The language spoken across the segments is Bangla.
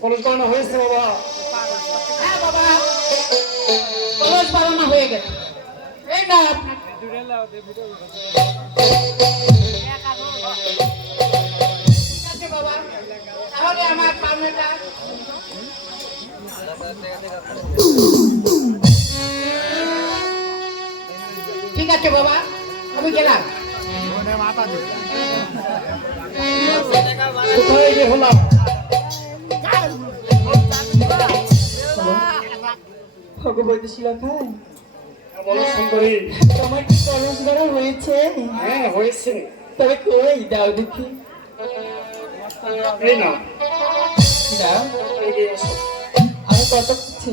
কলস বানানো হয়েছে বাবা। হ্যাঁ বাবা। কলস বানানো হয়ে গেছে। এই না ঠিক আছে বাবা। তাহলে আমার পাওনাটা। ঠিক আছে বাবা। আমি গেলাম। তোমার কি কলস ধরা হয়েছে? হ্যাঁ হয়েছে। তবে কই দাও দেখি। এই না দাও? আমি কত খুঁজছি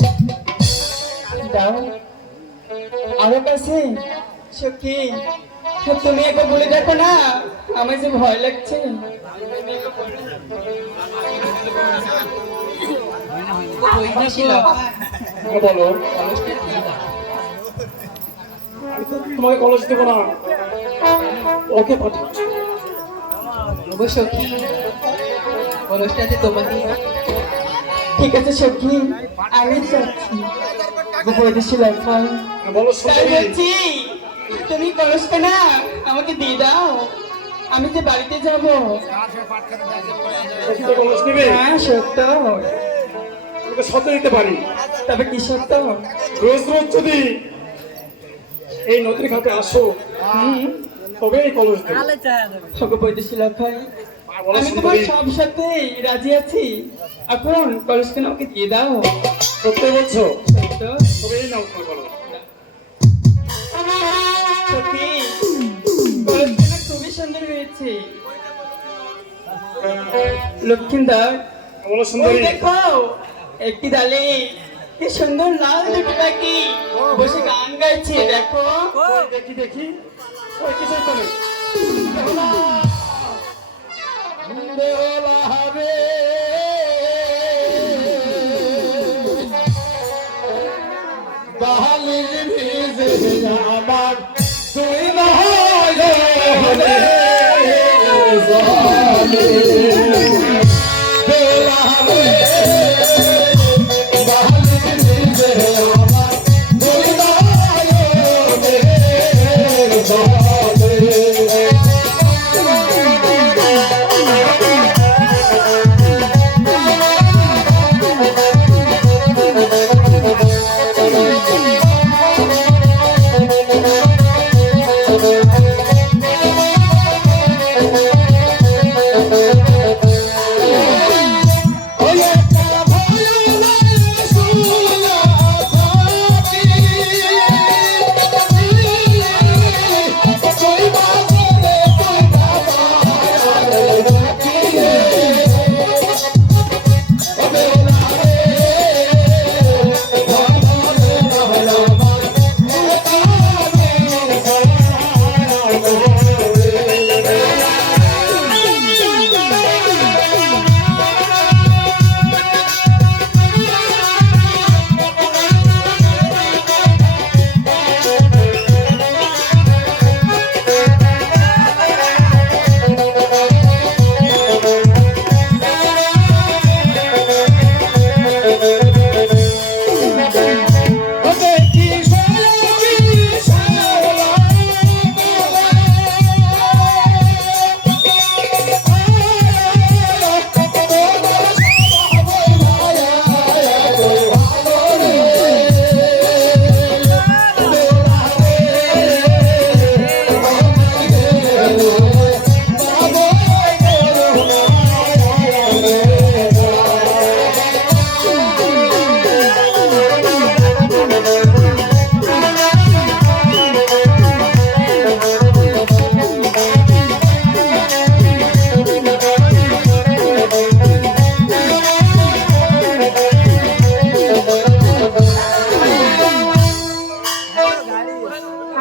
দাও? আমার কাছে? সখী? তুমি একবার বলে দেখো না। আমার যে ভয় লাগছে। বলো তোমাকে কলস দেবো না। ওকে পাঠাও। সখী। কলসটাতে তোমাকে। ঠিক আছে সখী আমি যাচ্ছি। হ্যাঁ, বলো বলছি। তুমি কলসটা না আমাকে দিয়ে দাও। আমি যে বাড়িতে যাব। সত্যি কলস হ্যাঁ সত্য। সত্য দিতে পারি। তবে কি সত্য? রোজ রোজ যদি এই নদীর ঘাটে আসো তবে এই কলস দেবো। ভগবতী লেখাই আমি তোমার সব সাথে রাজি আছি। এখন কলসটা আমাকে দিয়ে দাও। সত্যি বলছো? সত্য। তবে এই নাও কলস। লক্ষ্মীন্দর। দেখো একটি ডালে কি সুন্দর লাল দুটো পাখি বসে গান গাইছে দেখো। দেখি দেখি। ওই কিসের করে বেওলা হবে। বাহালির ভিজে আমার তুই না হয় রে জানে হবে